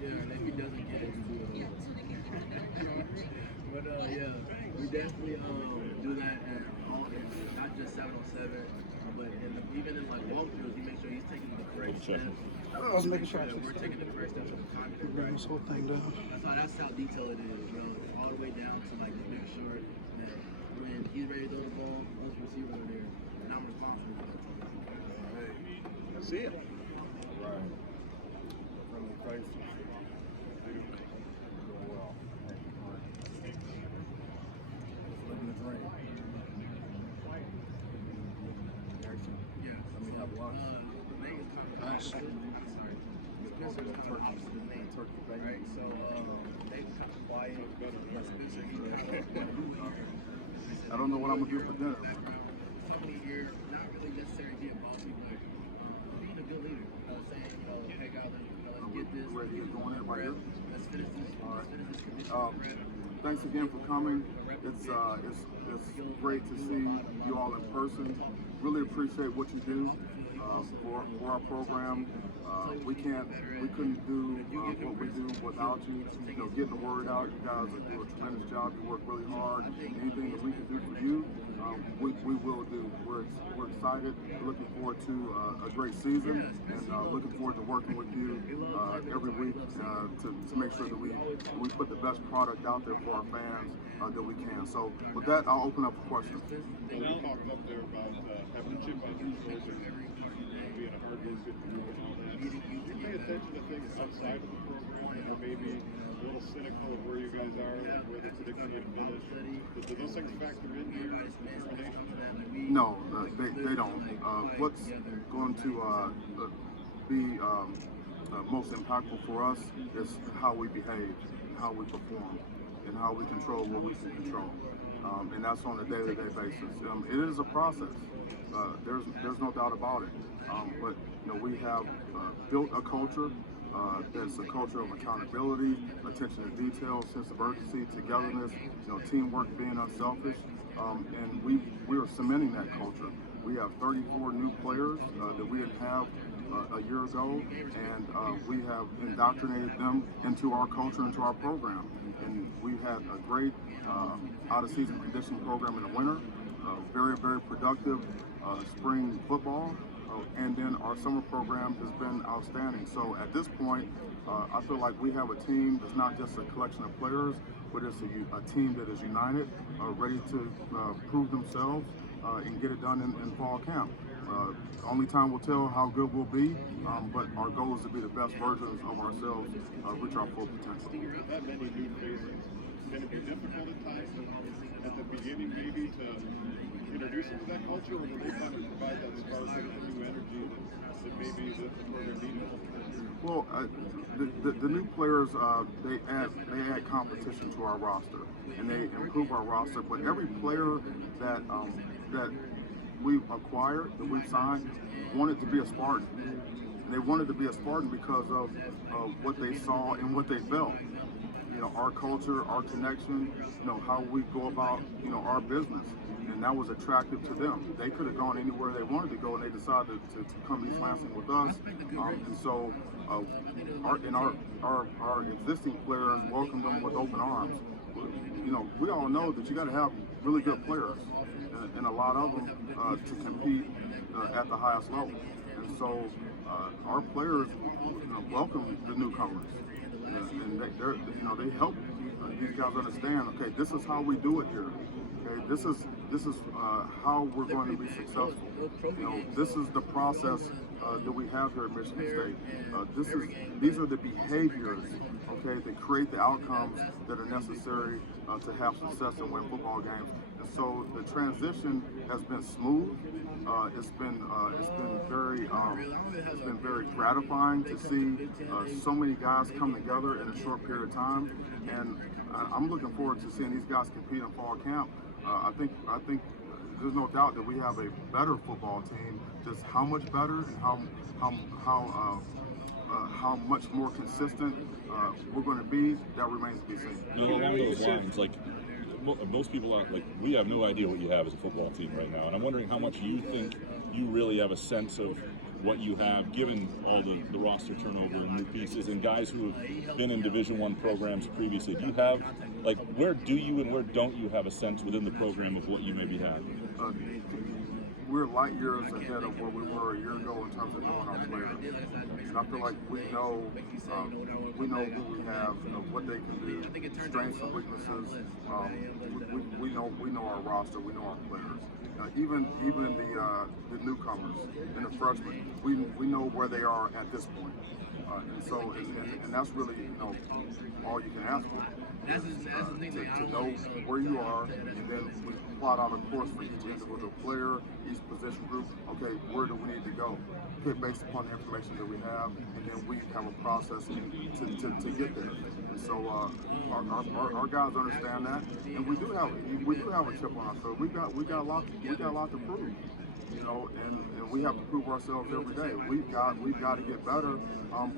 Yeah, and if he doesn't get it, we do it all. But yeah, we definitely do that at all, not just 7-on-7, but even in like walkthroughs, he makes sure he's taking the correct steps. I was making sure that we're taking the correct steps at the time. bring this whole thing down. That's how detailed it is, bro. All the way down to like just making sure that when he's ready to throw the ball, us receivers are there, and I'm responsible for that. Hey, see it. Right. Friendly faces. Well. Living the dream. Yeah. Let me have lunch. Nice. Turkey bacon. Right, so Nate's kind of quiet. Spencer, I don't know what I'm gonna do for dinner. Somebody here, not really necessarily being bossy, but being a good leader. Saying, hey guys, let's get this. Ready to get going in right here. Let's finish this. All Let's finish this right. commission. Thanks again for coming. It's great to see you all in person. Really appreciate what you do for our program. We couldn't do what we do without you. You know, getting the word out. You guys do a tremendous job. You work really hard. Anything that we can do for you, we will do. We're excited. We're looking forward to a great season, and looking forward to working with you every week to make sure that we put the best product out there for our fans that we can. So with that, I'll open up for questions. You talked up there about having a chip on your shoulder, being a hard worker and all that. Do you pay attention to things outside of the program that are maybe a little cynical of where you guys are, like where they're predicting you to finish? Do those things factor into your determination? No, they don't. What's going to be most impactful for us is how we behave, how we perform, and how we control what we can control. And that's on a day-to-day basis. It is a process. There's no doubt about it. But you know, we have built a culture that's a culture of accountability, attention to detail, sense of urgency, togetherness, you know, teamwork, being unselfish, and we are cementing that culture. We have 34 new players that we didn't have a year ago, and we have indoctrinated them into our culture, into our program. And we had a great out-of-season conditioning program in the winter, very, very productive spring football. And then our summer program has been outstanding. So at this point, I feel like we have a team that's not just a collection of players, but it's a team that is united, ready to prove themselves and get it done in fall camp. Only time will tell how good we'll be, but our goal is to be the best versions of ourselves, reach our full potential. That many new faces, can it be difficult at times at the beginning maybe to introduce them to that culture, or do they kind of provide that spark of new energy that maybe the program needed? Well, the new players, they add competition to our roster, and they improve our roster. But every player that we've acquired, that we've signed, wanted to be a Spartan. And they wanted to be a Spartan because of what they saw and what they felt. You know, our culture, our connection, you know, how we go about, you know, our business. And that was attractive to them. They could have gone anywhere they wanted to go, and they decided to come East Lansing with us. And so our existing players welcomed them with open arms. You know, we all know that you got to have really good players, and a lot of them to compete at the highest level. And so our players, you know, welcome the newcomers, and they help these guys understand. Okay, this is how we do it here. Okay, this is how we're going to be successful. You know, this is the process that we have here at Michigan State. These are the behaviors, okay, that create the outcomes that are necessary to have success and win football games. And so the transition has been smooth. It's been very gratifying to see so many guys come together in a short period of time, and I'm looking forward to seeing these guys compete in fall camp. I think there's no doubt that we have a better football team. Just how much better and how much more consistent we're going to be, that remains to be seen. You know, along those lines, like most people are like, we have no idea what you have as a football team right now, and I'm wondering how much you think you really have a sense of what you have, given all the roster turnover and new pieces and guys who have been in Division I programs previously? Do you have, like, where do you and where don't you have a sense within the program of what you maybe have? We're light years ahead of where we were a year ago in terms of knowing our players. And I feel like we know who we have, what they can do, strengths and weaknesses. We know our roster, we know our players. Even the newcomers and the freshmen, we know where they are at this point. And that's really all you can ask for. To know where you are, and then we plot out a course for each individual player, each position group. Okay, where do we need to go? Okay, based upon the information that we have, and then we have a process to get there. And so our guys understand that, and we do have a chip on our shoulder. We got a lot to prove. And we have to prove ourselves every day. We've got to get better,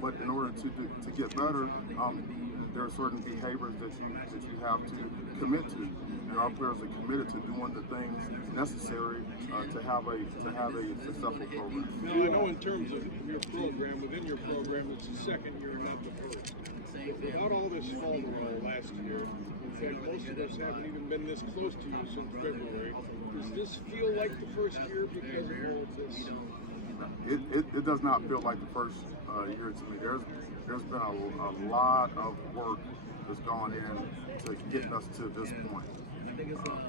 but in order to get better, there are certain behaviors that you have to commit to, and our players are committed to doing the things necessary to have a successful program. Now, I know in terms of your program, within your program, it's the second year, not the first. Without all this fall roll last year, in fact, most of us haven't even been this close to you since February. Does this feel like the first year because of all of this? It does not feel like the first year to me. There's been a lot of work that's gone in to getting us to this point.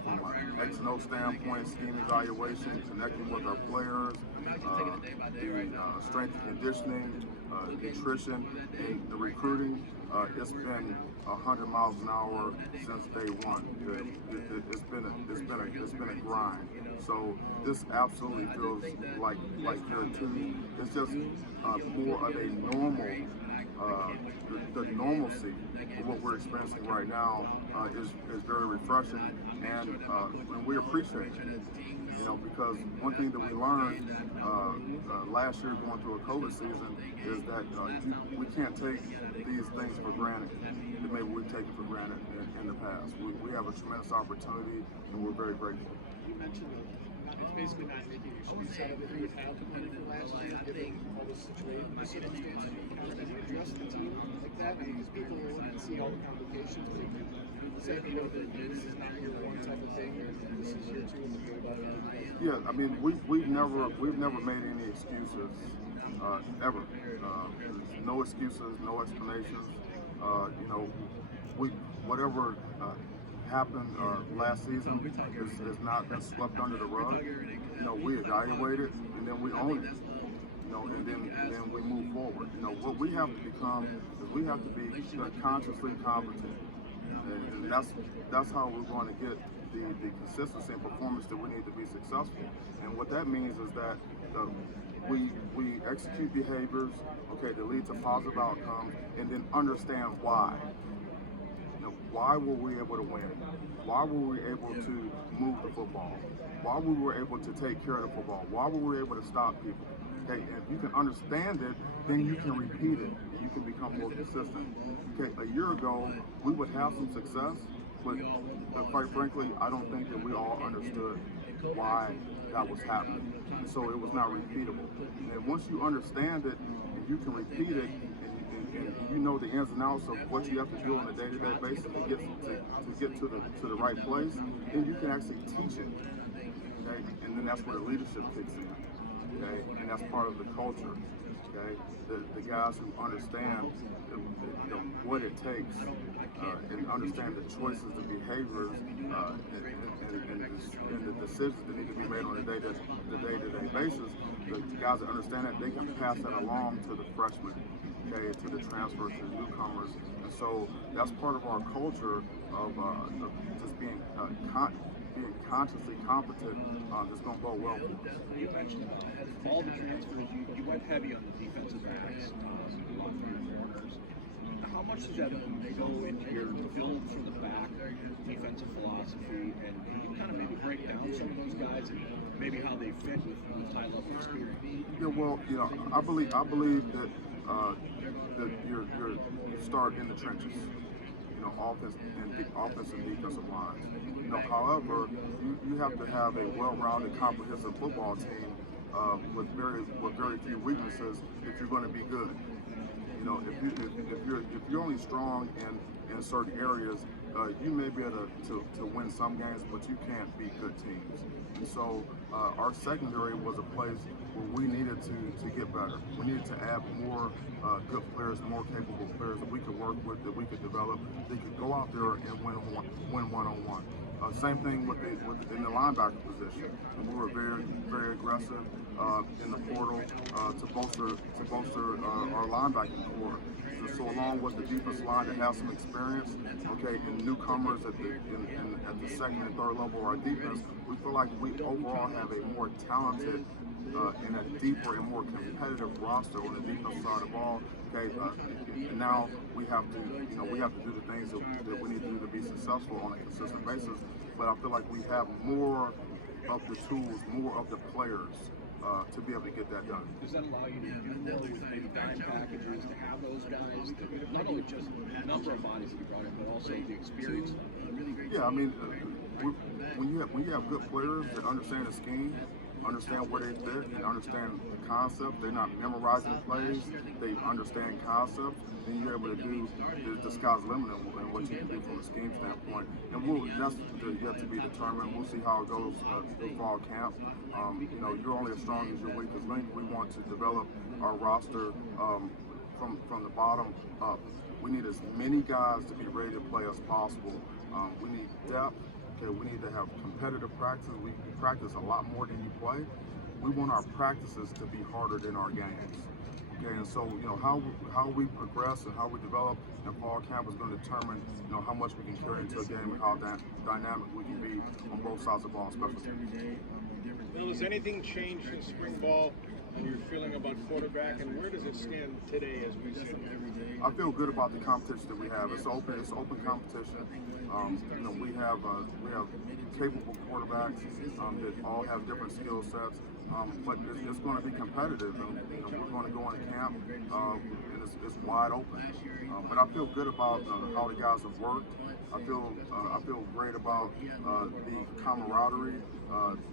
From an X and O standpoint, scheme evaluation, connecting with our players, the strength and conditioning, nutrition, and the recruiting. It's been 100 miles an hour since day one. It's been a grind. So this absolutely feels like year two. It's just more of a normal. The normalcy of what we're experiencing right now is very refreshing, and we appreciate it. Because one thing that we learned last year going through a COVID season is that we can't take these things for granted that maybe we've taken for granted in the past. We have a tremendous opportunity, and we're very grateful. You mentioned it's basically not making an excuse out of it. You would have the money for last year, given all the circumstances. Have you addressed the team like that? I mean, because people will look and see all the complications, but you say, that this is not year one type of thing, or this is year two and the build up. Yeah, I mean, we've never made any excuses ever. No excuses, no explanations. Whatever happened last season is not been swept under the rug. We evaluate it and then we own it. And then we move forward. What we have to become is we have to be consciously competent, and that's how we're going to get the consistency and performance that we need to be successful. And what that means is that we execute behaviors, that lead to positive outcomes, and then understand why. Why were we able to win? Why were we able to move the football? Why we were able to take care of the football? Why were we able to stop people? Okay, and if you can understand it, then you can repeat it, and you can become more consistent. Okay, a year ago, we would have some success, but quite frankly, I don't think that we all understood why that was happening. And so it was not repeatable. And once you understand it, and you can repeat it, and you know the ins and outs of what you have to do on a day-to-day basis to get to the right place, then you can actually teach it. Okay, and then that's where the leadership kicks in. Okay, and that's part of the culture. Okay, the guys who understand what it takes and understand the choices, the behaviors, and the decisions that need to be made on a day-to-day basis. The guys that understand that, they can pass that along to the freshmen, to the transfers, to the newcomers, and so that's part of our culture of just being consciously competent. That's going to go well for us. You mentioned all the transfers. You went heavy on the defensive backs, on your corners. How much does that go into your build for the back defensive philosophy? And can you kind of maybe break down some of those guys and maybe how they fit with high level experience? Yeah, well, I believe that you start in the trenches. Offense and defensive lines. However, you have to have a well-rounded, comprehensive football team with very few weaknesses if you're going to be good. You know, if you're only strong in certain areas, you may be able to win some games, but you can't beat good teams. And so our secondary was a place where we needed to get better. We needed to add more good players, more capable players that we could work with, that we could develop, that could go out there and win one-on-one. Same thing in the linebacker position, and we were very aggressive in the portal to bolster our linebacking core. So along with the defensive line that has some experience, okay, and newcomers at the second and third level of our defense, we feel like we overall have a more talented and a deeper and more competitive roster on the defensive side of the ball. Okay, and now we have to do the things that we need to do to be successful on a consistent basis. But I feel like we have more of the tools, more of the players to be able to get that done. Does that allow you to do more with maybe dime packages, to have those guys, that not only just the number of bodies that you brought in, but also the experience? Yeah, I mean, when you have good players that understand the scheme, understand where they fit, and understand the concept, they're not memorizing plays, they understand concepts, then you're able to do the sky's the limit and what you can do from a scheme standpoint. And that's yet to be determined. We'll see how it goes through fall camp. You know, you're only as strong as your weakest link. We want to develop our roster from the bottom up. We need as many guys to be ready to play as possible. We need depth. Okay, we need to have competitive practices. We practice a lot more than you play. We want our practices to be harder than our games. Okay, and so you know how we progress and how we develop in fall camp is going to determine how much we can carry into a game and how dynamic we can be on both sides of the ball, special teams. Well, has anything changed in spring ball and your feeling about quarterback, and where does it stand today as we sit here? I feel good about the competition that we have. It's open competition. You know, we have capable quarterbacks that all have different skill sets, but it's going to be competitive. And, we're going to go into camp, and it's wide open. But I feel good about how the guys have worked. I feel great about the camaraderie,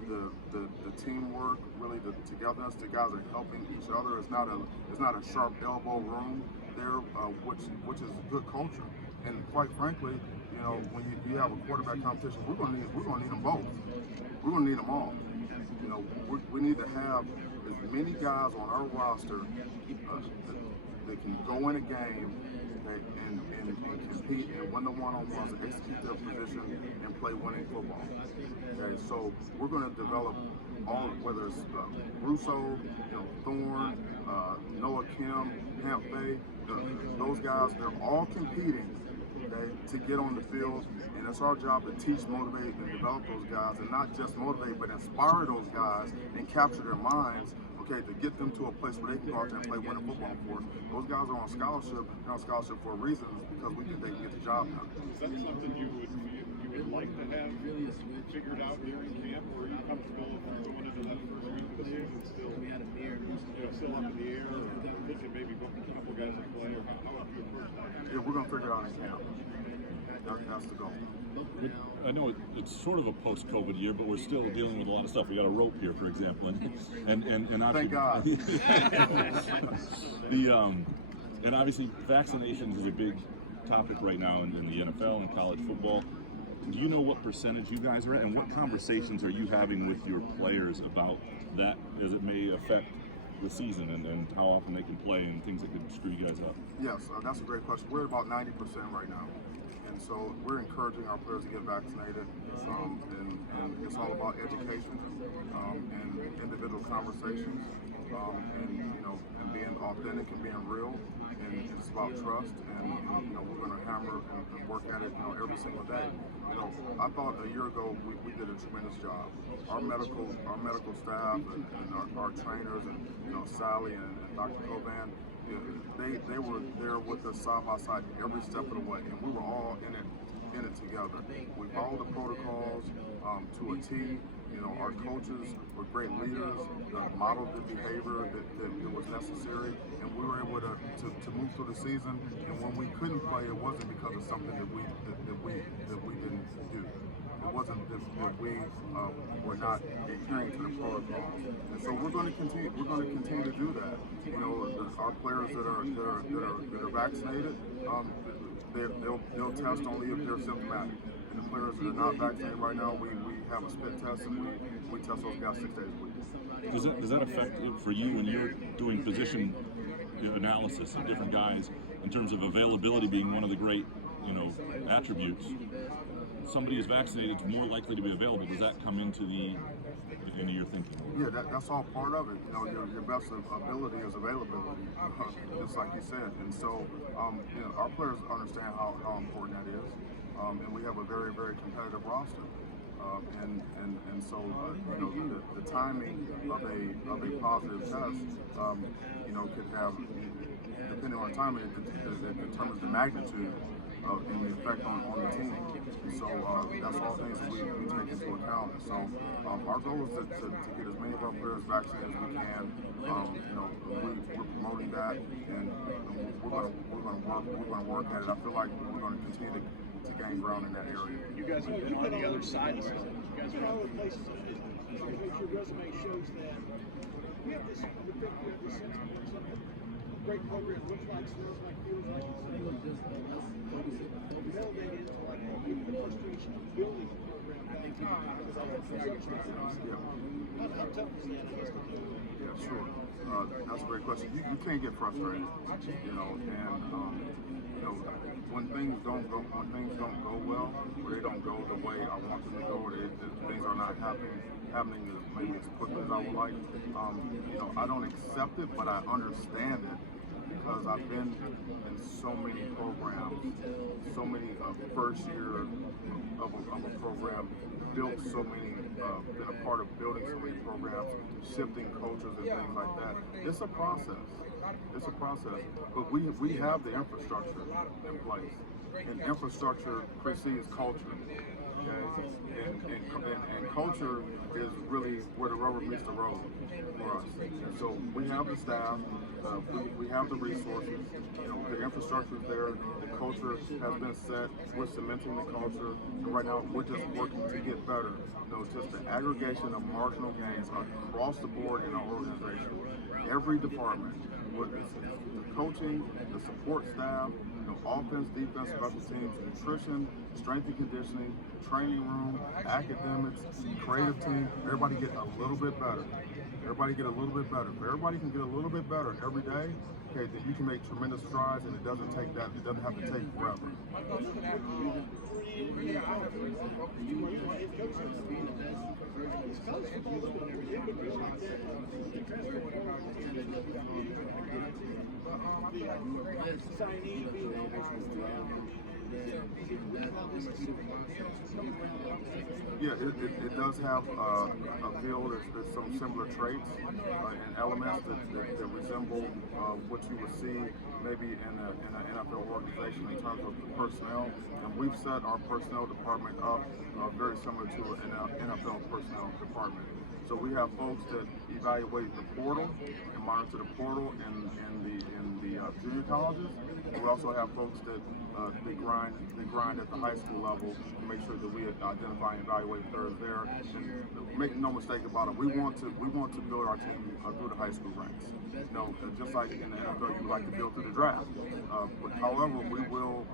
the teamwork, really the togetherness. The guys are helping each other. It's not a sharp elbow room there, which is good culture. And quite frankly, when you have a quarterback competition, we're gonna need them both. We're gonna need them all. We need to have as many guys on our roster that can go in a game and compete and win the one-on-ones and execute their position and play winning football. Okay, so we're going to develop all, whether it's Russo, Thorne, Noah Kim, Hamp Bay, those guys, they're all competing, okay, to get on the field, and it's our job to teach, motivate, and develop those guys, and not just motivate, but inspire those guys and capture their minds, okay, to get them to a place where they can go out there and play winning football for us. Those guys are on scholarship. They're on scholarship for a reason, because we think they can get the job done. Is that something you would like to have figured out during camp, or are you comfortable going into that first week of the season still up in the air, or thinking maybe a couple guys will play, or how would you approach that? Yeah, we're going to figure it out in camp. That's the goal. I know it's sort of a post-COVID year, but we're still dealing with a lot of stuff. We got a rope here, for example, and obviously, thank God. And obviously vaccinations is a big topic right now in the NFL and college football. Do you know what percentage you guys are at, and what conversations are you having with your players about that, as it may affect the season and how often they can play and things that could screw you guys up? Yes, that's a great question. We're at about 90% right now. And so we're encouraging our players to get vaccinated, and it's all about education and individual conversations, and being authentic and being real, and it's about trust, and we're going to hammer and work at it every single day. I thought a year ago we did a tremendous job. Our medical staff and our trainers and Sally and Dr. Coban, they were there with us side by side every step of the way, and we were all in it together. We followed the protocols to a T. Our coaches were great leaders, modeled the behavior that was necessary, and we were able to move through the season. And when we couldn't play, it wasn't because of something that we didn't do. It wasn't that we were not adhering to the protocol, and so we're going to continue. We're going to continue to do that. You know, our players that are vaccinated, they'll test only if they're symptomatic. And the players that are not vaccinated right now, we have a spit test and we test those guys 6 days a week. Does that affect it for you when you're doing position analysis of different guys in terms of availability being one of the great attributes? Somebody who's vaccinated is more likely to be available. Does that come into your thinking? Yeah, that's all part of it. You know, your best ability is availability, just like you said. And so, our players understand how important that is, and we have a very, very competitive roster. And so, the timing of a positive test, could have, depending on the timing, it determines the magnitude of the effect on the team. And so that's all things that we take into account. And so our goal is to get as many of our players vaccinated as we can. We're promoting that, and we're going to work at it. I feel like we're going to continue to gain ground in that area. You guys have been on the other side of stuff. You guys are other places in business. Your resume shows that we have this sense of something great program looks like, smells like, feels like, meld that into like the frustration of building a program back how tough is that, I guess, to do? Yeah, sure. That's a great question. You can't get frustrated, and when things don't go well, or they don't go the way I want them to go, or things are not happening maybe as quickly as I would like. I don't accept it, but I understand it because I've been in so many programs, so many first year of a program, built so many, been a part of building so many programs, shifting cultures and things like that. It's a process. It's a process, but we have the infrastructure in place, and infrastructure precedes culture. Okay, and culture is really where the rubber meets the road for us. And so we have the staff, we have the resources, the infrastructure is there, the culture has been set, we're cementing the culture, and right now we're just working to get better. Just the aggregation of marginal gains across the board in our organization, every department, whether it's the coaching, the support staff, offense, defense, special teams, nutrition, strength and conditioning, training room, academics, creative team, everybody get a little bit better. Everybody get a little bit better. If everybody can get a little bit better every day, okay, then you can make tremendous strides, and it doesn't have to take forever. Yeah, it does have a feel. There's some similar traits and elements that resemble what you would see maybe in an NFL organization in terms of personnel. And we've set our personnel department up very similar to an NFL personnel department. So we have folks that evaluate the portal and monitor the portal in the junior colleges. We also have folks that grind at the high school level to make sure that we identify and evaluate players there. And make no mistake about it, we want to build our team through the high school ranks. Just like in the NFL, you would like to build through the draft. But however, we will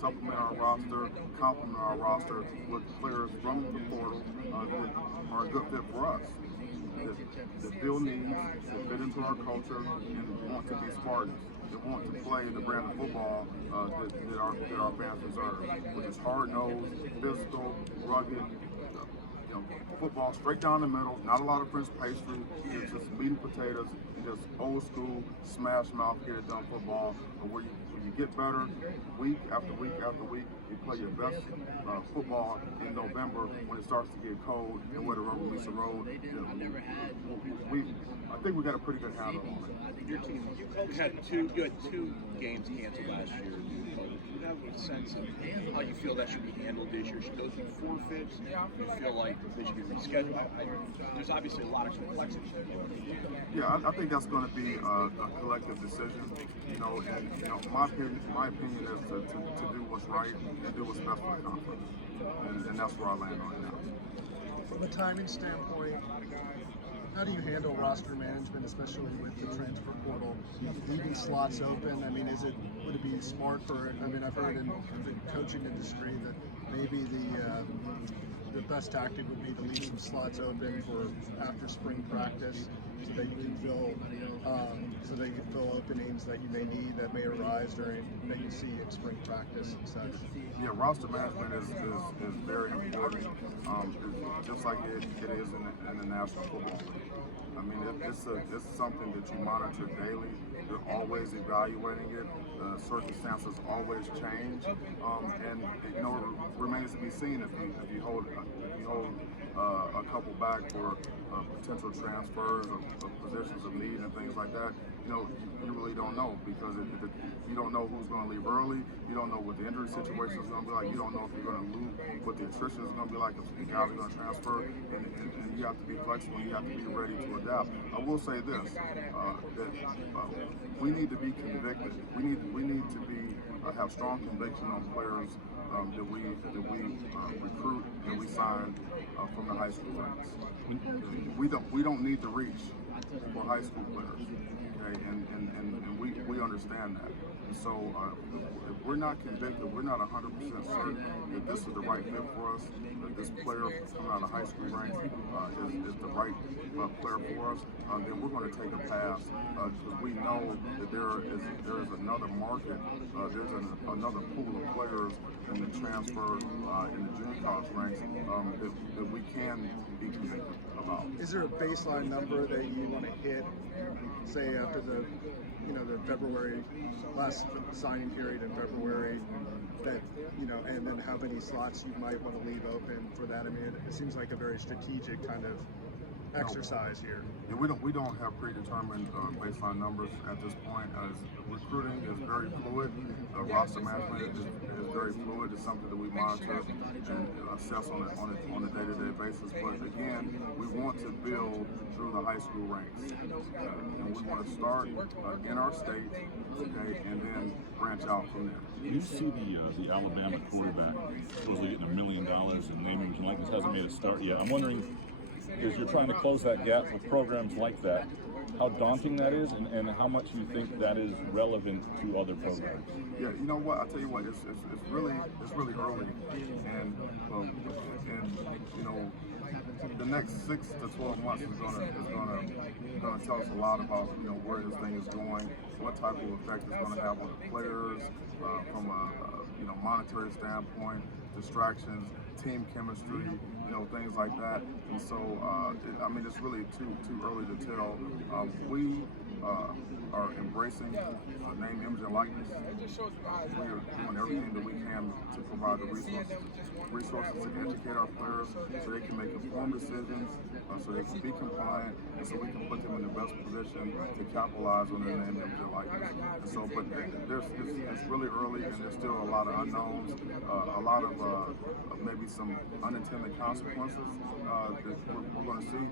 supplement our roster, complement our roster with players from the portal that are a good fit for us. That fill needs, that fit into our culture, and want to be Spartans. That want to play the brand of football that our fans deserve, which is hard-nosed, physical, rugged, football straight down the middle, not a lot of French pastry, it's just meat and potatoes, and just old school, smash mouth, get it done football, but where you get better week after week after week, you play your best football in November when it starts to get cold and where the rubber meets the road. I think we got a pretty good handle on it. Your team, you had two games canceled last year due to COVID. have a sense of how you feel that should be handled this year? Should those be forfeits? Do you feel like they should be rescheduled? There's obviously a lot of complexity. Yeah, I think that's going to be a collective decision. You know, and you know, my opinion is to do what's right and do what's best for the conference, and that's where I land on it now. From a timing standpoint, how do you handle roster management, especially with the transfer portal, leaving slots open? I mean, would it be smart for? I mean, I've heard in the coaching industry that maybe the best tactic would be to leave some slots open for after spring practice, so that you can fill openings that you may need that may arise during that you see in spring practice and such. Yeah, roster management is very important, just like it is in the National Football League. I mean, it's something that you monitor daily. You're always evaluating it. The circumstances always change, and you know, it remains to be seen if you hold a couple back for potential transfers or positions of need and things like that. You know, you really don't know, because you don't know who's going to leave early. You don't know what the injury situation is going to be like. You don't know if you're going to lose, what the attrition is going to be like, if the guys are going to transfer. And you have to be flexible. You have to be ready to adapt. I will say this: that we need to be convicted. We need to have strong conviction on players that we recruit, that we sign from the high school ranks. We don't need to reach for high school players. Okay, and we understand that. And so if we're not convicted, we're not 100% certain that this is the right fit for us, that this player coming out of high school rank is the right player for us, then we're going to take a pass, because we know that there is another market, there's another pool of players in the transfer in the junior college ranks that we can be convicted about. Is there a baseline number that you want to hit, say after the February last signing period in February, that and then how many slots you might want to leave open for that? I mean, it seems like a very strategic kind of exercise here. Yeah, we don't have predetermined baseline numbers at this point. As recruiting is very fluid, roster management is very fluid. It's something that we monitor and assess on a day-to-day basis. But again, we want to build through the high school ranks, and we want to start in our state, okay, and then branch out from there. You see the Alabama quarterback supposedly getting $1 million in name, image, and likeness, hasn't made a start yet. I'm wondering, as you're trying to close that gap with programs like that, how daunting that is, and how much you think that is relevant to other programs. Yeah, you know what? I tell you what, it's really early, and you know, the next 6 to 12 months is gonna tell us a lot about where this thing is going, what type of effect it's going to have on the players from a monetary standpoint, distractions, team chemistry, things like that. And so, I mean, it's really too early to tell. We are embracing name, image, and likeness. We are doing everything that we can to provide the resources to educate our players so they can make informed decisions, so they can be compliant, and so we can put them in the best position to capitalize on their name, image, and likeness. And so, but it's really early, and there's still a lot of unknowns, a lot of maybe some unintended consequences that we're going to see,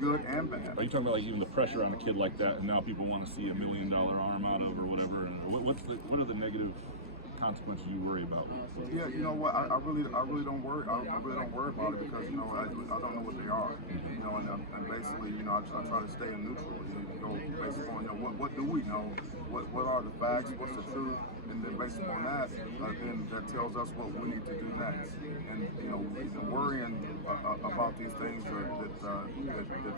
good and bad. Are you talking about like even the pressure on a kid like that, and now people want to see $1 million arm out of or whatever? And what are the negative consequences you worry about? Yeah, you know what? I really don't worry. I really don't worry about it, because I don't know what they are. And basically I try to stay in neutral. Based on what do we know? What are the facts? What's the truth? And then based on that, then that tells us what we need to do next. And worrying about these things that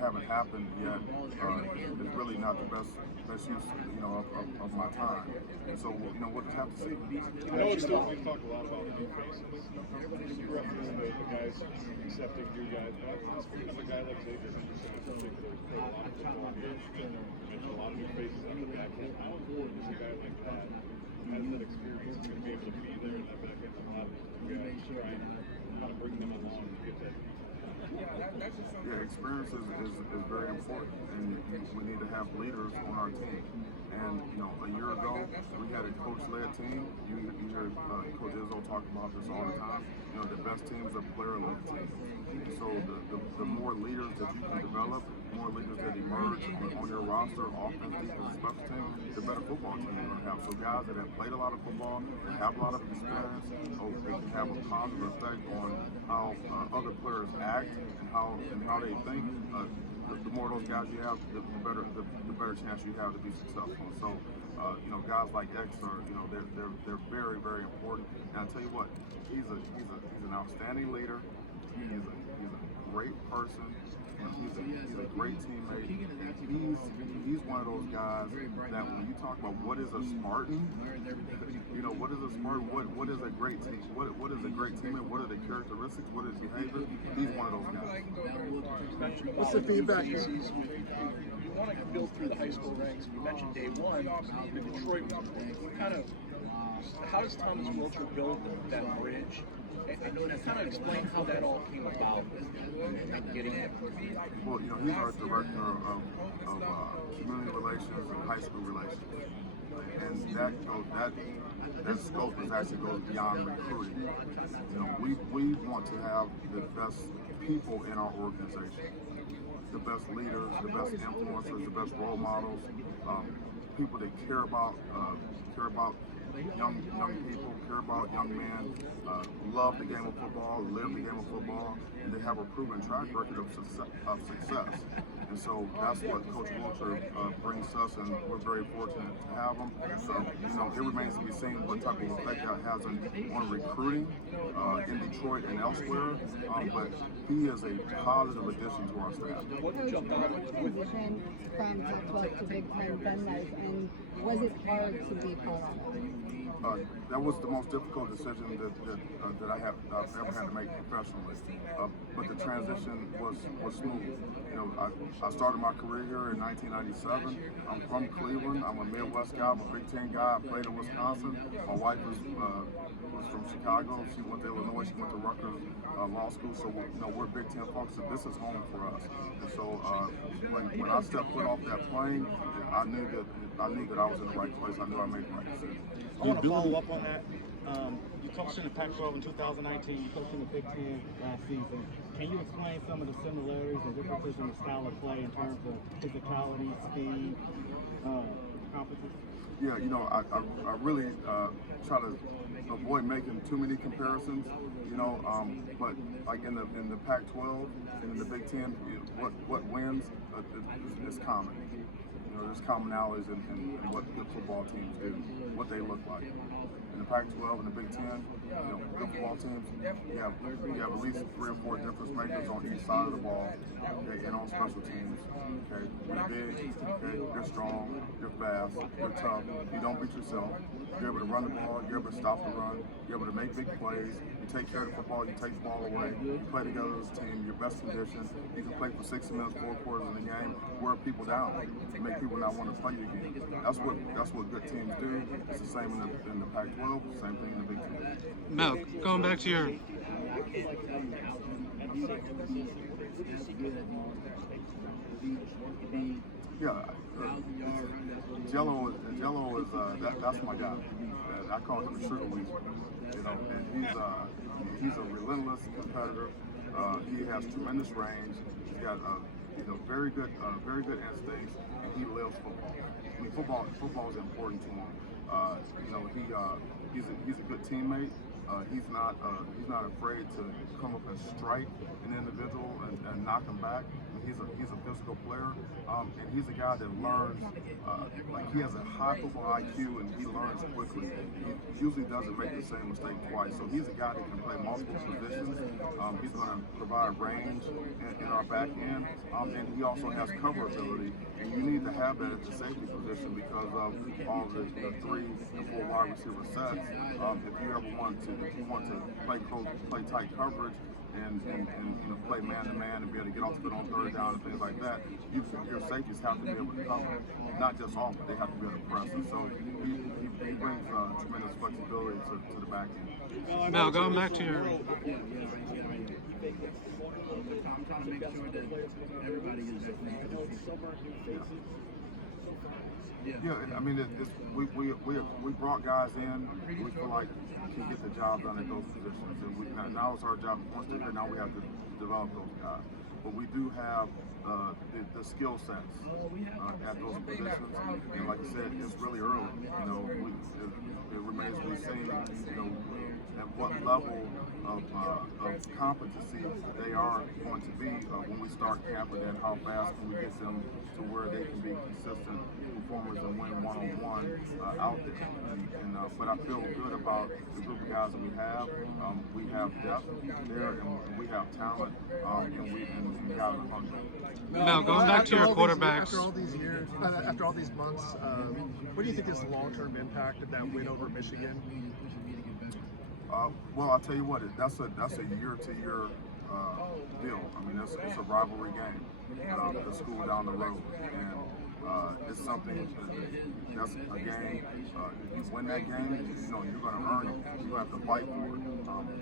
haven't happened yet is really not the best use of my time. And so we'll just have to see. I know it's still, we've talked a lot about new faces. You referenced the guys accepting new guys. But speaking of a guy like Xavier Henderson, in particular, who's played a lot of football games, mentioned a lot of new faces on the back end. How important is a guy like that, has that experience, is going to be able to be there in that back end with a lot of these new guys, try and kind of bring them along and get that? Yeah, experience is very important, and we need to have leaders on our team. And a year ago we had a coach-led team. You hear Coach Izzo talk about this all the time. The best teams are player-led teams. So the more leaders that you can develop, more leaders that emerge on your roster, offense, defense, special team, the better football team you're going to have. So guys that have played a lot of football, that have a lot of experience, they can have a positive effect on how other players act and how they think. The more of those guys you have, the better chance you have to be successful. So, guys like X are, they're very, very important. And I tell you what, he's an outstanding leader. He's a great person. He's a great teammate. He's one of those guys that when you talk about what is a Spartan, what is a Spartan? What is a great team? What is a great teammate? What are the characteristics? What is behavior? He's one of those guys. What's the feedback? You want to build through the high school ranks. You mentioned day one, the Detroit. How does Thomas Wilcher build that bridge? And kind of explain how that all came about and getting it. Well, he's our director of community relations and high school relations, and that scope actually goes beyond recruiting. We want to have the best people in our organization, the best leaders, the best influencers, the best role models, people that care about young people, care about young men, love the game of football, live the game of football, and they have a proven track record of success. And so that's what Coach Wilcher brings us, and we're very fortunate to have him. It remains to be seen what type of effect that has on recruiting in Detroit and elsewhere, but he is a positive addition to our staff. What jumped out transition from Pac-12 to Big Ten then like, and was it hard to be Colorado? That was the most difficult decision that I've ever had to make professionally. But the transition was smooth. I started my career here in 1997. I'm from Cleveland. I'm a Midwest guy. I'm a Big Ten guy. I played in Wisconsin. My wife was from Chicago. She went to Illinois. She went to Rutgers Law School. So we're Big Ten folks. So this is home for us. And so when I stepped foot off that plane, I knew that I was in the right place. I knew I made the right decision. I want to follow up on that. You coached in the Pac-12 in 2019. You coached in the Big Ten last season. Can you explain some of the similarities and differences in the style of play in terms of physicality, speed, competency? Yeah, I really try to avoid making too many comparisons. But like in the Pac-12 and in the Big Ten, what wins is common. There's commonalities in what good football teams do, what they look like. In the Pac-12 and the Big Ten, good football teams, you have at least 3 or 4 difference makers on each side of the ball, okay, and on special teams. Okay, you're big, okay, you're strong, you're fast, you're tough, you don't beat yourself, you're able to run the ball, you're able to stop the run, you're able to make big plays, you take care of the football, you take the ball away, you play together as a team, your best condition, you can play for 60 minutes, 4 quarters in the game, wear people down, to make people not want to play you again. That's what good teams do. It's the same in the Pac-12, same thing in the Big Ten. Mel, going back to your Jello is that's my guy. I call him a sugar weasel, and he's a relentless competitor. He has tremendous range. He's got very good instincts, and he lives football. I mean, football is important to him. He's a good teammate. He's not afraid to come up and strike an individual and knock him back. He's a physical player, and he's a guy that learns. He has a high football IQ, and he learns quickly. He usually doesn't make the same mistake twice. So he's a guy that can play multiple positions. He's going to provide range in our back end, and he also has cover ability. And you need to have that at the safety position because of all the 3 and 4 wide receiver sets. If you ever want to play tight coverage and play man-to-man and be able to get off the field on 3rd down and things like that, your safeties have to be able to cover, not just off, but they have to be able to press. And so he brings tremendous flexibility to the back end. Mel, going back to your I'm trying to make sure that everybody is definitely Yeah, I mean, we brought guys in we feel like can get the job done at those positions, and now it's our job. Once they're here, now we have to develop those guys. But we do have the skill sets at those positions, and like I said, it's really early. You know, it remains to be seen. You know, at what level of competency they are going to be when we start camping, and how fast can we get them to where they can be consistent performers and win one-on-one out there. But I feel good about the group of guys that we have. We have depth there, and we have talent, and we got a hunger. Mel, going back to your quarterbacks. After all these years, after all these months, what do you think is the long-term impact of that win over Michigan? Well, I'll tell you what, that's a year-to-year deal. I mean, it's a rivalry game, the school down the road, and it's something that's a game. If you win that game, you know you're going to earn it. You have to fight for it.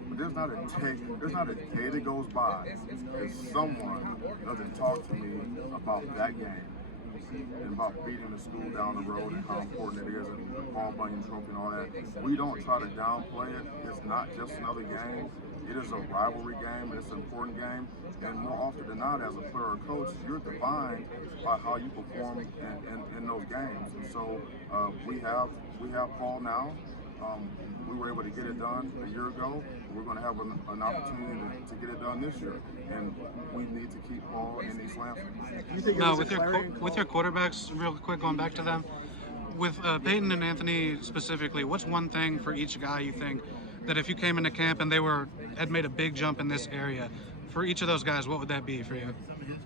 But there's not a day that goes by that someone doesn't talk to me about that game and about beating the school down the road and how important it is, and the Paul Bunyan Trophy and all that. We don't try to downplay it. It's not just another game. It is a rivalry game, and it's an important game. And more often than not, as a player or coach, you're defined by how you perform in those games. And so we have Paul now. We were able to get it done a year ago. We're going to have an opportunity to get it done this year, and we need to keep Paul in East Lansing. No, with your quarterbacks, real quick, going back to them, with Peyton and Anthony specifically, what's one thing for each guy you think that if you came into camp and they had made a big jump in this area, for each of those guys, what would that be for you?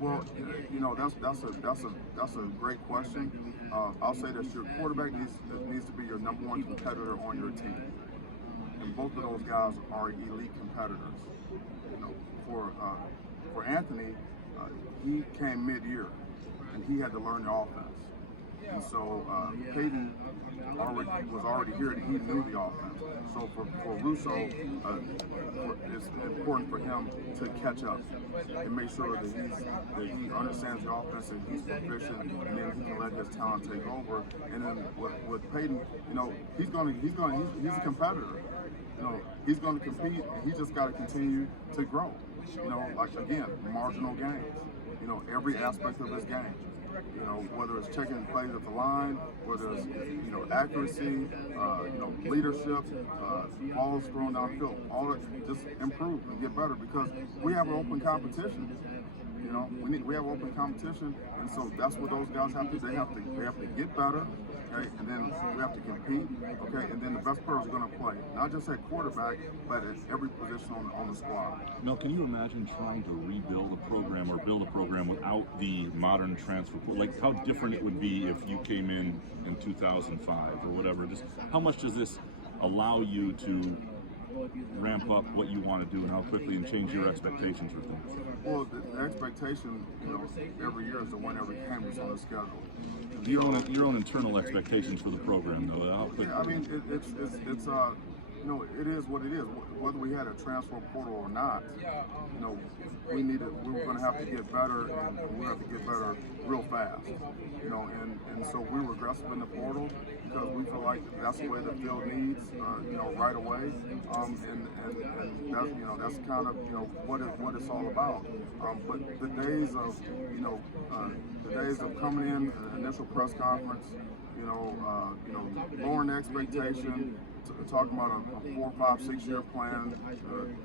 Well, you know, that's a great question. I'll say that your quarterback needs to be your number one competitor on your team, and both of those guys are elite competitors. You know, for Anthony, he came mid-year, and he had to learn the offense. And so Peyton was already here, and he knew the offense. So for Russo, it's important for him to catch up and make sure that he understands the offense and he's proficient, and then he can let his talent take over. And then with Peyton, you know, he's a competitor. You know, he's going to compete, and he just got to continue to grow. You know, like again, marginal gains. You know, every aspect of his game. You know, whether it's checking plays at the line, whether it's, you know, accuracy, you know, leadership, balls thrown downfield, all of it, just improve and get better, because we have an open competition. You know, we have open competition, and so that's what those guys have to do. They have to get better, okay, and then we have to compete, okay, and then the best players are going to play, not just at quarterback, but at every position on the squad. Mel, can you imagine trying to rebuild a program or build a program without the modern transfer? Like how different it would be if you came in 2005 or whatever. Just how much does this allow you to ramp up what you want to do and how quickly, and change your expectations for things? Well, the expectation, you know, every year is to win every game that's on the schedule. Your own internal expectations for the program, though. How quickly? Yeah, I mean, it's you know, it is what it is. Whether we had a transfer portal or not, you know, we were going to have to get better, and we have to get better real fast. You know, and so we were aggressive in the portal because we feel like that's the way the field needs, you know, right away. And that, you know, that's kind of, you know, what it's all about. But the days of, you know, coming in an initial press conference, you know, lowering the expectation, talking about a 4, 5, 6 year plan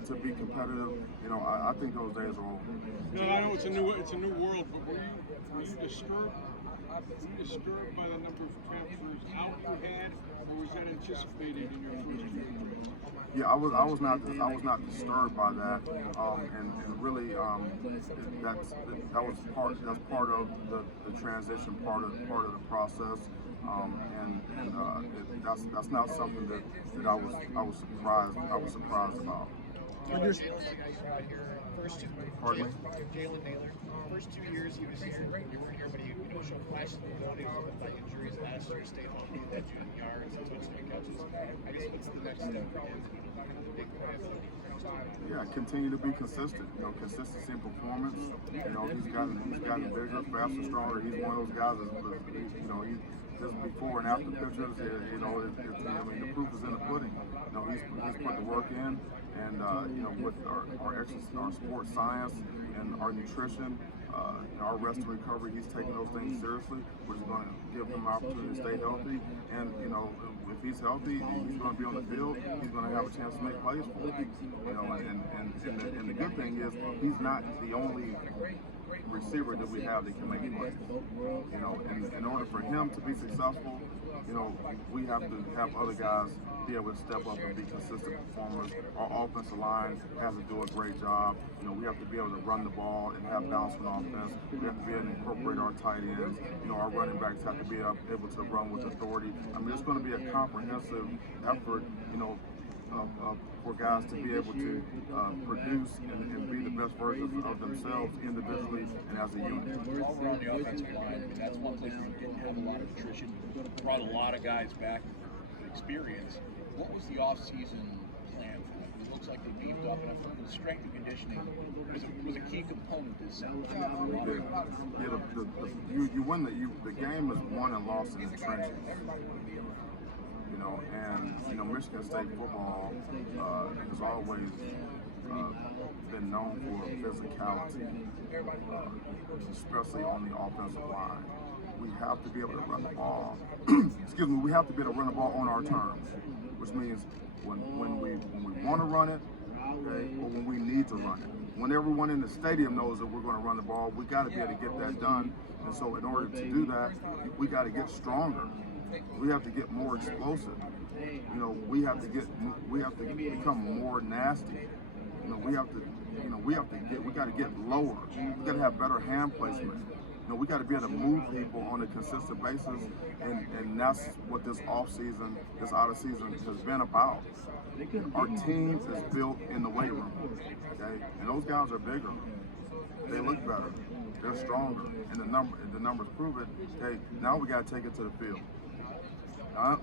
to be competitive. You know, I think those days are over. No, I know it's a new world, but were you disturbed? By the number of transfers out you had, or was that anticipated in your first year? Yeah, I was not disturbed by that, and really that's part of the transition, part of the process, that's not something that I was surprised about. When you're first Pardon me? Jalen Naylor, first 2 years he was here, you weren't here, but he showed flashes of ability by injuries last year, stayed healthy, led you in yards and touchdown catches. I guess what's the next step for him? Big play for the next time. Yeah, continue to be consistent. You know, consistency in performance. You know, he's gotten bigger, faster, stronger. He's one of those guys that, you know, his before and after pictures, you know, I mean, the proof is in the pudding. You know, he's put the work in, and you know, with our sports science and our nutrition, our rest and recovery, he's taking those things seriously, which is going to give him an opportunity to stay healthy. And you know, if he's healthy, he's going to be on the field. He's going to have a chance to make plays for us. You know, and the good thing is he's not the only receiver that we have that can make plays. You know, in order for him to be successful, you know, we have to have other guys be able to step up and be consistent performers. Our offensive line has to do a great job. You know, we have to be able to run the ball and have balance on offense. We have to be able to incorporate our tight ends. You know, our running backs have to be able to run with authority. I mean, it's going to be a comprehensive effort, you know, for guys to be able to produce and be the best versions of themselves individually and as a unit. While we're on the offensive line, that's one place where you didn't have a lot of attrition. Brought a lot of guys back with experience. What was the off-season plan for them? It looks like they beefed up, and I thought the strength and conditioning was a key component this season. Yeah, you win the game is won and lost in the trenches. You know, and you know, Michigan State football has always been known for physicality, especially on the offensive line. We have to be able to run the ball. Excuse me. We have to be able to run the ball on our terms, which means when we want to run it, okay, or when we need to run it. When everyone in the stadium knows that we're going to run the ball, we got to be able to get that done. And so, in order to do that, we got to get stronger. We have to get more explosive. You know, we have to become more nasty. You know, we got to get lower. We got to have better hand placement. You know, we got to be able to move people on a consistent basis, and that's what this off season, this out of season has been about. Our team is built in the weight room, okay, and those guys are bigger. They look better. They're stronger, and the numbers prove it. Okay, now we got to take it to the field.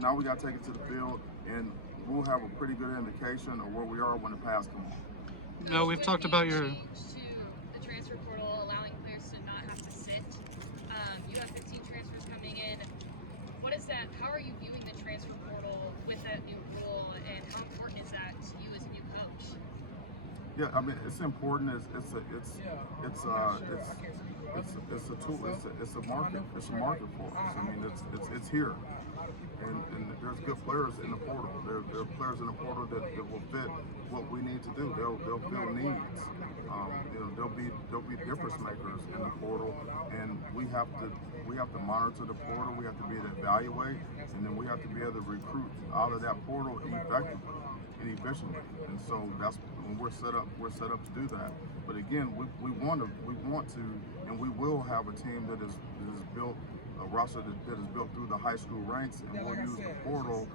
Now we got to take it to the field, and we'll have a pretty good indication of where we are when the pass comes on. No, we've talked about your. The transfer portal, allowing players to not have to sit. You have 15 transfers coming in. What is that? How are you viewing the transfer portal with that new rule, and how important is that to you as a new coach? Yeah, I mean, it's important. It's a tool. It's a market. It's a market for us. I mean, it's here. And there's good players in the portal. There are players in the portal that will fit what we need to do. They'll fill needs. You know, they'll be difference makers in the portal, and we have to monitor the portal. We have to be able to evaluate, and then we have to be able to recruit out of that portal effectively and efficiently. And so that's when we're set up to do that. But again, we want to, and we will have a team that is built. A roster that is built through the high school ranks, and we'll use the portal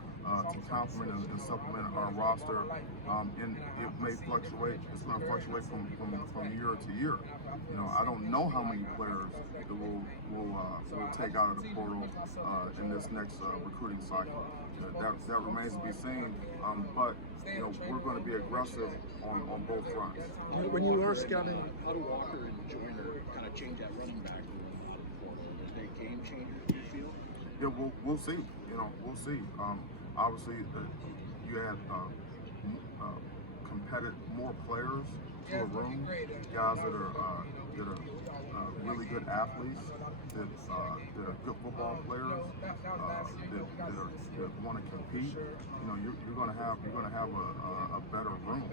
to complement and supplement our roster. And it may fluctuate. It's going to fluctuate from year to year. You know, I don't know how many players that we'll take out of the portal in this next recruiting cycle. That remains to be seen. But you know, we're going to be aggressive on both fronts. When you are scouting, How do Walker and Joyner kind of change that running back? Game changer, do you feel? Yeah, we'll see. You know, we'll see. Obviously, you add more players to a room, guys that are really good athletes, that are good football players, that want to compete. You know, you're going to have a better room.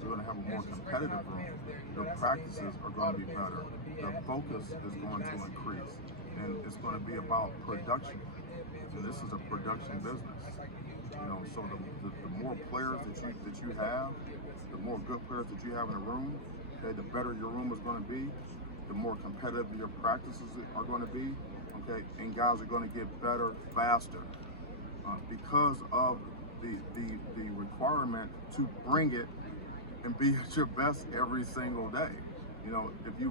You're going to have a more competitive room. The practices are going to be better. The focus is going to increase. And it's going to be about production. So this is a production business. You know, so the more players that you have, the more good players that you have in a room, okay, the better your room is going to be, the more competitive your practices are going to be, okay, and guys are going to get better faster because of the requirement to bring it and be at your best every single day. You know, if you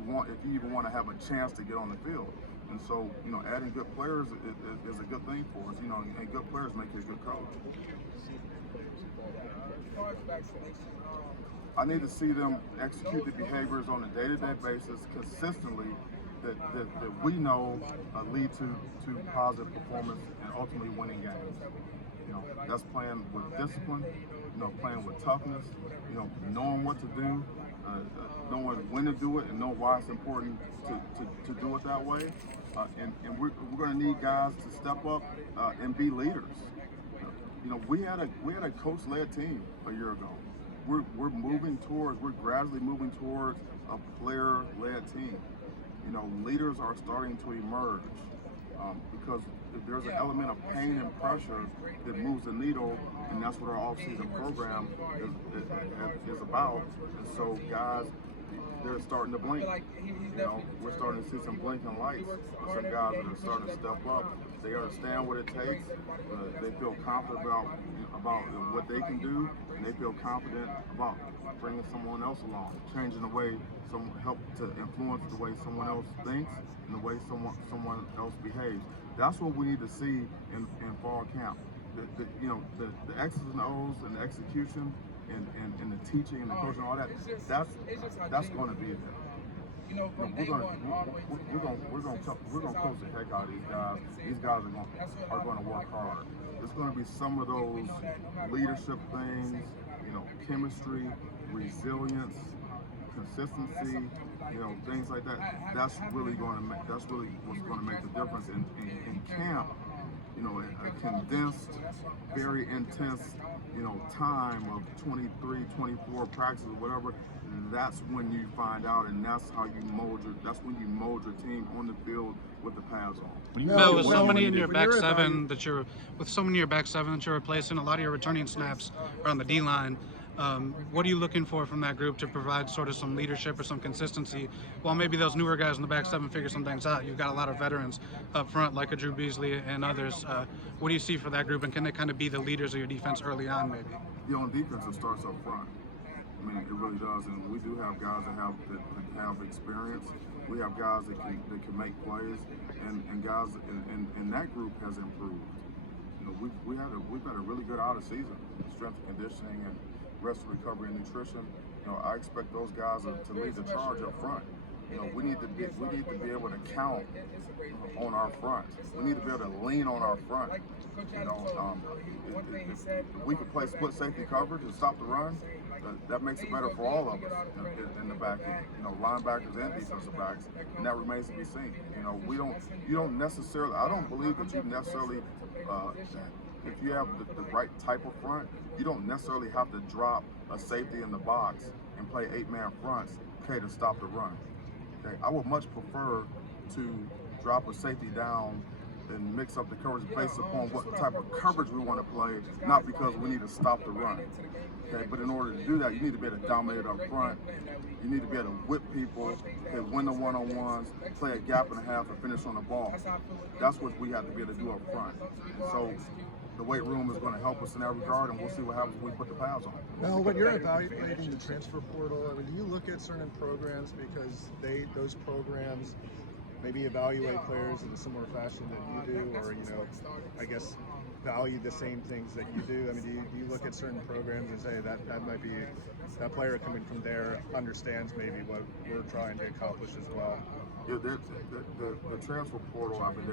even want to have a chance to get on the field. And so, you know, adding good players is a good thing for us, you know, and good players make you a good coach. I need to see them execute the behaviors on a day-to-day basis consistently that we know lead to positive performance and ultimately winning games. You know, that's playing with discipline, you know, playing with toughness, you know, knowing what to do, knowing when to do it, and know why it's important to do it that way. And we're going to need guys to step up and be leaders. You know, we had a coach-led team a year ago. We're gradually moving towards a player-led team. You know, leaders are starting to emerge because there's an element of pain and pressure that moves the needle, and that's what our off-season program is about. And so, guys, they're starting to blink. You know, we're starting to see some blinking lights. Some guys that are starting to step up. They understand what it takes. They feel confident about what they can do, and they feel confident about bringing someone else along, changing the way help to influence the way someone else thinks and the way someone else behaves. That's what we need to see in fall camp. You know, the X's and O's and the execution and the teaching and the coaching and all that. That's going to be there. We're going to coach the heck out of these guys. These guys are going to work hard. There's going to be some of those leadership things, you know, chemistry, resilience, consistency, you know, things like that. That's really what's going to make the difference in camp. You know, a condensed, very intense, you know, time of 23, 24 practices, whatever. That's when you find out, and that's how you mold your team on the field with the pads on. Mel, with so many in your back seven that you're replacing, a lot of your returning snaps are on the D line. What are you looking for from that group to provide sort of some leadership or some consistency while maybe those newer guys in the back seven figure some things out? You've got a lot of veterans up front like a Drew Beasley and others. What do you see for that group, and can they kind of be the leaders of your defense early on maybe? You know, on defense, it starts up front. I mean, it really does, and we do have guys that have experience. We have guys that can make plays, and guys and that group has improved. You know, we've had a really good out of season, strength and conditioning and rest, recovery, and nutrition. You know, I expect those guys to lead the charge up front. You know, we need to be able to count on our front. We need to be able to lean on our front. You know, if we could play split safety coverage and stop the run, that makes it better for all of us in the back end. You know, linebackers and defensive backs, and that remains to be seen. You know, you don't necessarily. I don't believe that you necessarily. If you have the right type of front, you don't necessarily have to drop a safety in the box and play 8-man fronts, okay, to stop the run. Okay, I would much prefer to drop a safety down and mix up the coverage based upon what type of coverage we want to play, not because we need to stop the run. Okay, but in order to do that, you need to be able to dominate up front. You need to be able to whip people, okay, win the one-on-ones, play a gap and a half, and finish on the ball. That's what we have to be able to do up front. So the weight room is going to help us in that regard, and we'll see what happens when we put the pads on. Now, when you're evaluating the transfer portal, I mean, do you look at certain programs because those programs maybe evaluate players in a similar fashion that you do, or, you know, I guess value the same things that you do? I mean, do you look at certain programs and say that might be, that player coming from there understands maybe what we're trying to accomplish as well? Yeah, the transfer portal, I mean,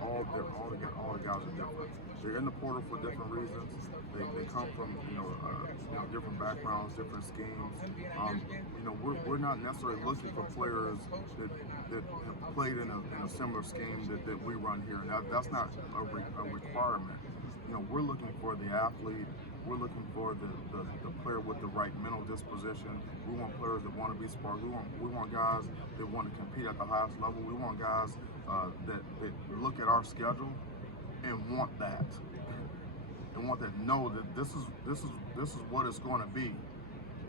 all the guys are different. They're in the portal for different reasons. They come from, you know, different backgrounds, different schemes. You know, we're not necessarily looking for players that have played in a similar scheme that we run here. That's not a requirement. You know, we're looking for the athlete. We're looking for the player with the right mental disposition. We want players that want to be smart. We want guys that want to compete at the highest level. We want guys that look at our schedule and want that. And want that, know that this is what it's going to be.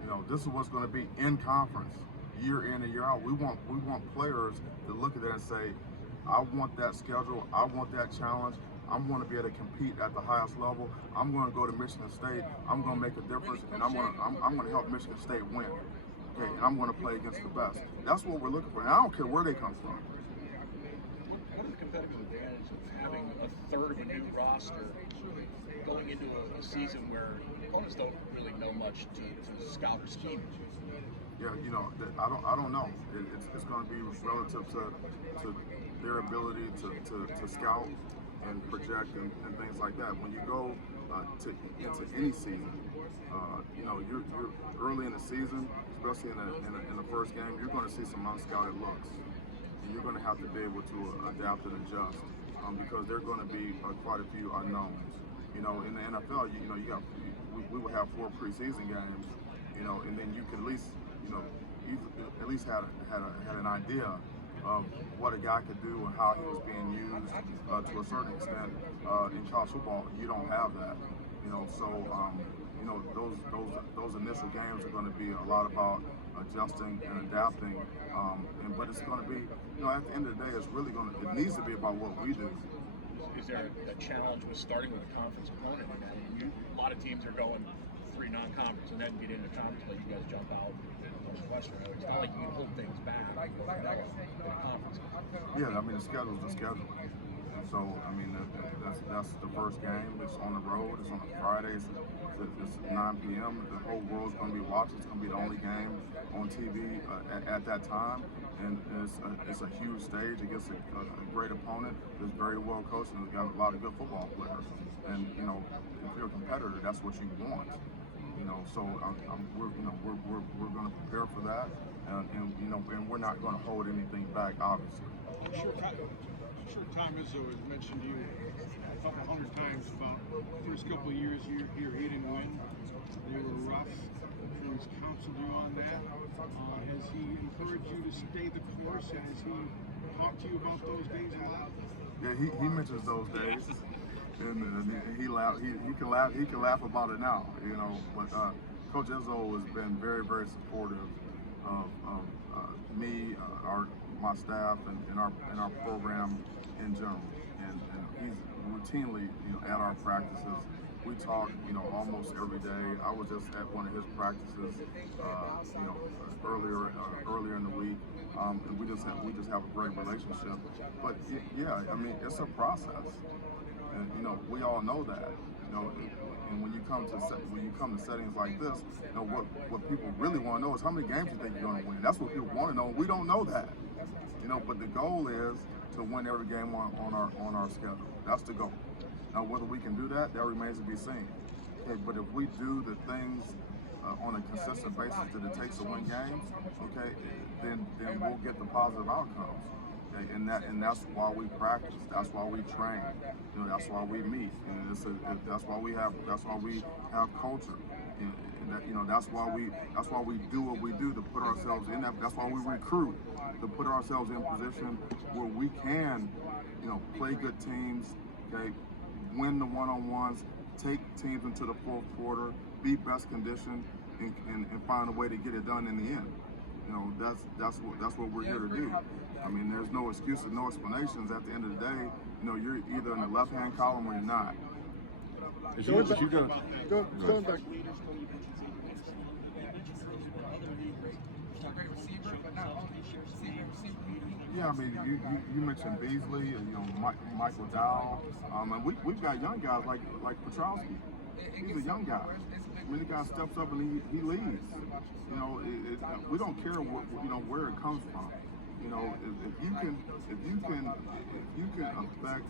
You know, this is what's going to be in conference, year in and year out. We want players to look at that and say, I want that schedule. I want that challenge. I'm going to be able to compete at the highest level. I'm going to go to Michigan State. I'm going to make a difference, and I'm going to help Michigan State win. Okay, and I'm going to play against the best. That's what we're looking for. And I don't care where they come from. What are the competitive advantages of having a third of a new roster going into a season where opponents don't really know much to scout or scheme? Yeah, I don't know. It's going to be relative to their ability to scout and project and things like that. When you go into any season, you're early in the season, especially in the first game, you're going to see some unscouted looks, and you're going to have to be able to adapt and adjust because there are going to be quite a few unknowns. In the NFL, we will have 4 preseason games, and then you could at least had an idea of what a guy could do and how he was being used to a certain extent. In college football, you don't have that, those initial games are going to be a lot about adjusting and adapting, but it's going to be, at the end of the day, it needs to be about what we do. Is there a challenge with starting with a conference opponent? A lot of teams are going 3 non-conference and then get into conference, but you guys jump out Northwestern. It's not like you can hold things back in a conference. Yeah, the schedule's the schedule. So, that's the first game. It's on the road. It's on a Friday. It's 9 p.m. The whole world's going to be watching. It's going to be the only game on TV at that time. And it's a huge stage against a great opponent that's very well coached and has got a lot of good football players. And if you're a competitor, that's what you want. So we're going to prepare for that, and we're not going to hold anything back, obviously. Sure, Tom Izzo has mentioned you a couple hundred times about the first couple of years here, 8 and win. They were rough. He's counseled you on that. Has he encouraged you to stay the course? Has he talked to you about those days a lot? Yeah, he mentions those days, and he can laugh about it now, But Coach Izzo has been very, very supportive of me, my staff, and our program in general. And he's routinely, at our practices. We talk, almost every day. I was just at one of his practices, earlier in the week, and we just have a great relationship. But yeah, it's a process, and we all know that. And when you come to settings like this, what people really want to know is how many games you think you're going to win. That's what people want to know. We don't know that, But the goal is to win every game on our schedule. That's the goal. Now, whether we can do that remains to be seen. Okay, but if we do the things on a consistent basis that it takes to win games, okay, then we'll get the positive outcomes. Okay? And that's why we practice. That's why we train. That's why we meet. That's why we have culture. That's why we do what we do to put ourselves in that. That's why we recruit, to put ourselves in position where we can, play good teams, okay, win the one-on-ones, take teams into the fourth quarter, be best conditioned, and find a way to get it done in the end. That's what we're here to do. There's no excuses, no explanations. At the end of the day, you're either in the left-hand column or you're not. Going back. Yeah, you mentioned Beasley and Michael Dowell, and we've got young guys like Petrowski. He's a young guy. The guy steps up and he leads. We don't care where it comes from. If you can affect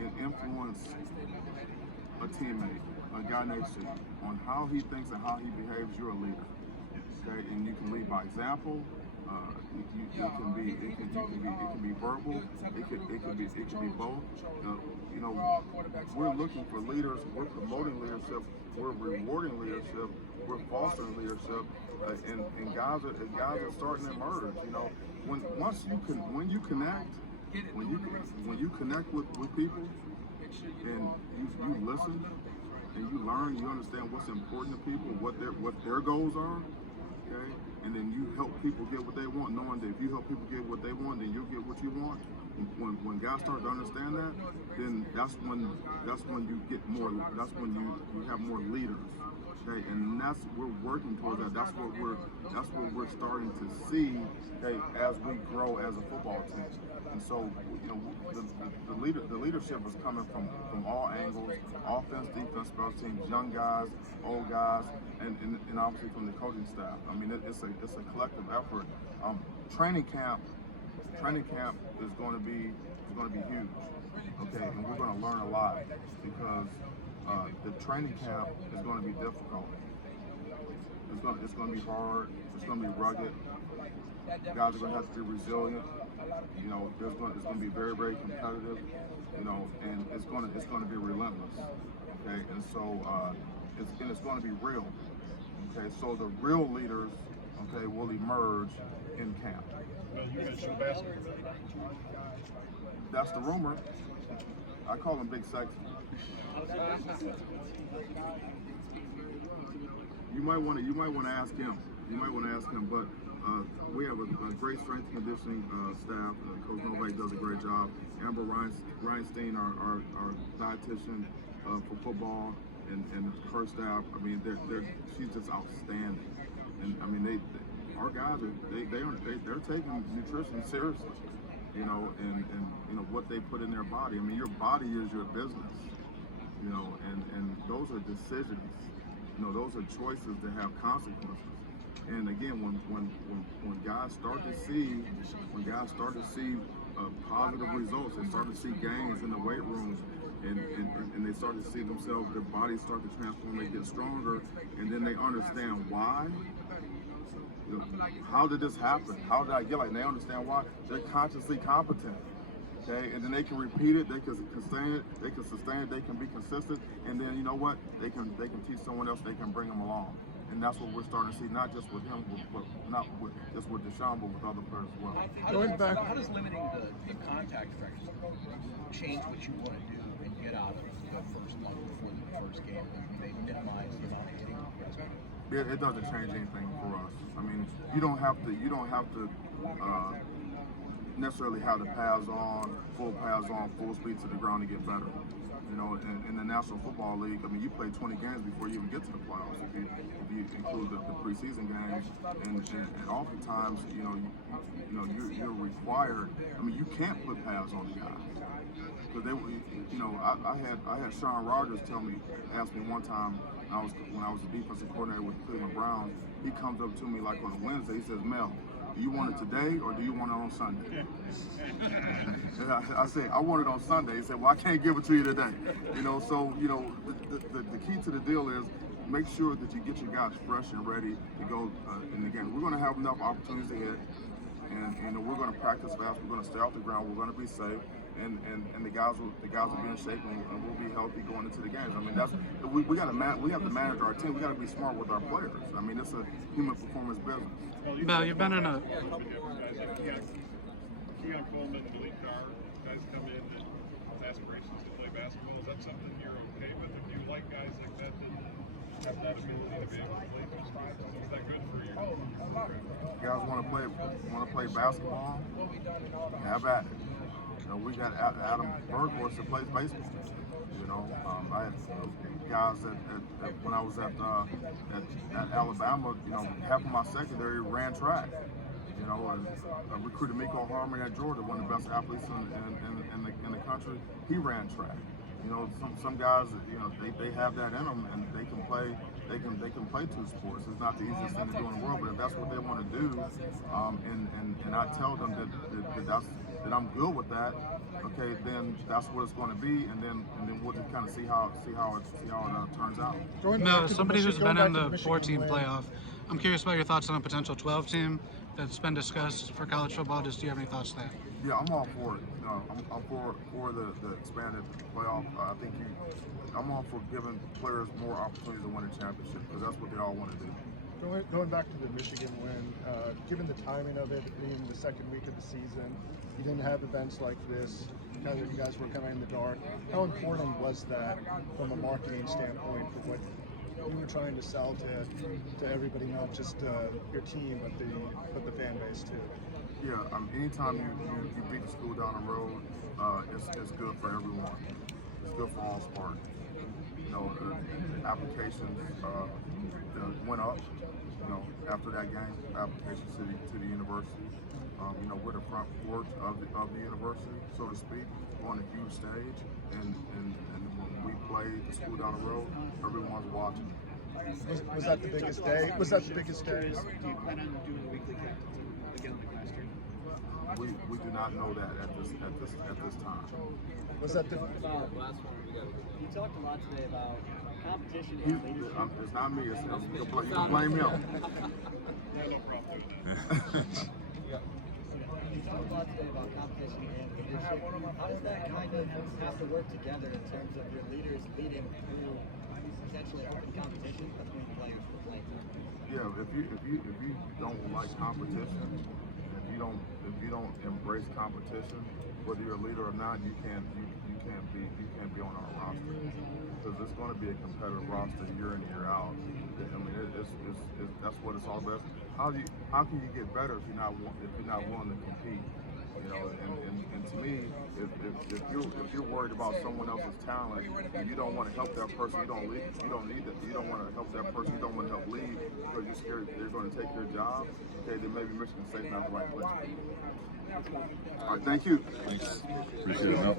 and influence a teammate, a guy next to you, on how he thinks and how he behaves, you're a leader. Okay, and you can lead by example. It can be verbal. It can be both. We're looking for leaders. We're promoting leadership. We're rewarding leadership. We're fostering leadership, and guys are starting to emerge. When you connect with people, and you listen and you learn, you understand what's important to people, what their goals are. Okay? And then you help people get what they want, knowing that if you help people get what they want, then you'll get what you want. When guys start to understand that, then that's when you get more. That's when you have more leaders. Okay, and we're working towards that. That's what we're starting to see. Okay, as we grow as a football team. And so, the leadership is coming from all angles: offense, defense, special teams, young guys, old guys, and obviously from the coaching staff. I mean, it's a collective effort. Training camp is going to be huge. Okay, and we're going to learn a lot because the training camp is going to be difficult. It's going to be hard. It's going to be rugged. Guys are going to have to be resilient. It's going to be very, very competitive. And it's going to be relentless. Okay, and so it's going to be real. Okay, so the real leaders, okay, will emerge in camp. Well, you guys show basketball. That's the rumor. I call him Big Sexy. You might want to ask him. But we have a great strength and conditioning staff. Coach Novak does a great job. Amber Reinstein, our dietitian for football, and her staff. I mean, she's just outstanding. And I mean, our guys they're taking nutrition seriously. And what they put in their body. I mean, your body is your business. And those are decisions. Those are choices that have consequences. And again, when guys start to see positive results, they start to see gains in the weight room, and they start to see themselves, their bodies start to transform, they get stronger, and then they understand why. How did this happen? How did I get like? They understand why. They're consciously competent. Okay, and then they can repeat it. They can sustain it. They can be consistent. And then you know what? They can teach someone else. They can bring them along. And that's what we're starting to see, not just with him, but not just with Deshaun, but with other players as well. How does limiting the contact factors change what you want to do and get out of the first month before the first game? They minimize the amount of hitting. It doesn't change anything for us. I mean, you don't have to necessarily have the pads on, full speed to the ground to get better. In the National Football League, I mean, you play 20 games before you even get to the playoffs. If you include the preseason games, and oftentimes, you're required. I mean, you can't put pads on the guys because they, I had Sean Rogers ask me one time when I was the defensive coordinator with the Cleveland Browns. He comes up to me like on a Wednesday. He says, "Mel, do you want it today or do you want it on Sunday?" I said, "I want it on Sunday." He said, "Well, I can't give it to you today." So the key to the deal is make sure that you get your guys fresh and ready to go in the game. We're going to have enough opportunities to hit, and we're going to practice fast. We're going to stay off the ground. We're going to be safe, and the guys will be in shape, and we'll be healthy going into the games. I mean, we have to manage our team. We got to be smart with our players. I mean, it's a human performance business. Mel, you've been in a. Keon Coleman, Malik Carr, guys come in and aspirations to play basketball. Is that something you're okay with? If you like guys like that have that ability to be able to play those spots, is that good for you? You guys want to play basketball? Have at it. We got Adam Berghorst that plays baseball. I had guys that when I was at Alabama, half of my secondary ran track. And I recruited Miko Harmon at Georgia, one of the best athletes in the country. He ran track. Some guys, they have that in them, and they can play. They can play two sports. It's not the easiest thing to do in the world, but if that's what they want to do, and I tell them that I'm good with that, okay, then that's what it's going to be, and then we'll just kind of see how it turns out. Mel, as somebody who's been in the 4-team playoff, I'm curious about your thoughts on a potential 12-team that's been discussed for college football. Do you have any thoughts there? Yeah, I'm all for it. I'm for the expanded playoff. I'm all for giving players more opportunities to win a championship because that's what they all want to do. Going back to the Michigan win, given the timing of it being the second week of the season, you didn't have events like this. You guys were kind of in the dark. How important was that from a marketing standpoint for what you were trying to sell to everybody, not just your team, but the fan base too? Yeah, anytime you beat the school down the road, it's good for everyone. It's good for all Spartans. The applications went up. after that game, applications to the university. We're the front porch of the university, so to speak, on a huge stage. And when we play the school down the road, everyone's watching. Was that the biggest day? Was that the biggest day? Do you plan on doing a weekly captaincy again like last year? We do not know that at this time. Was that the? You talked a lot today about competition It's and leadership. not me. You can blame him. You talked a lot today about competition and leadership. How does that kind of have to work together in terms of your leaders leading through potentially a competition between players for playing time? Yeah, if you don't like competition, if you don't embrace competition, whether you're a leader or not, you can't be on our roster, because it's going to be a competitive roster year in, year out. I mean, that's what it's all about. How can you get better if you're not willing to compete? And to me, if you're worried about someone else's talent and you don't want to help that person, you don't want to help that person, you don't want to help lead because you're scared they're going to take your job. Okay, then maybe Michigan State's not the right place. All right, thank you. Thanks. Appreciate it, Mel.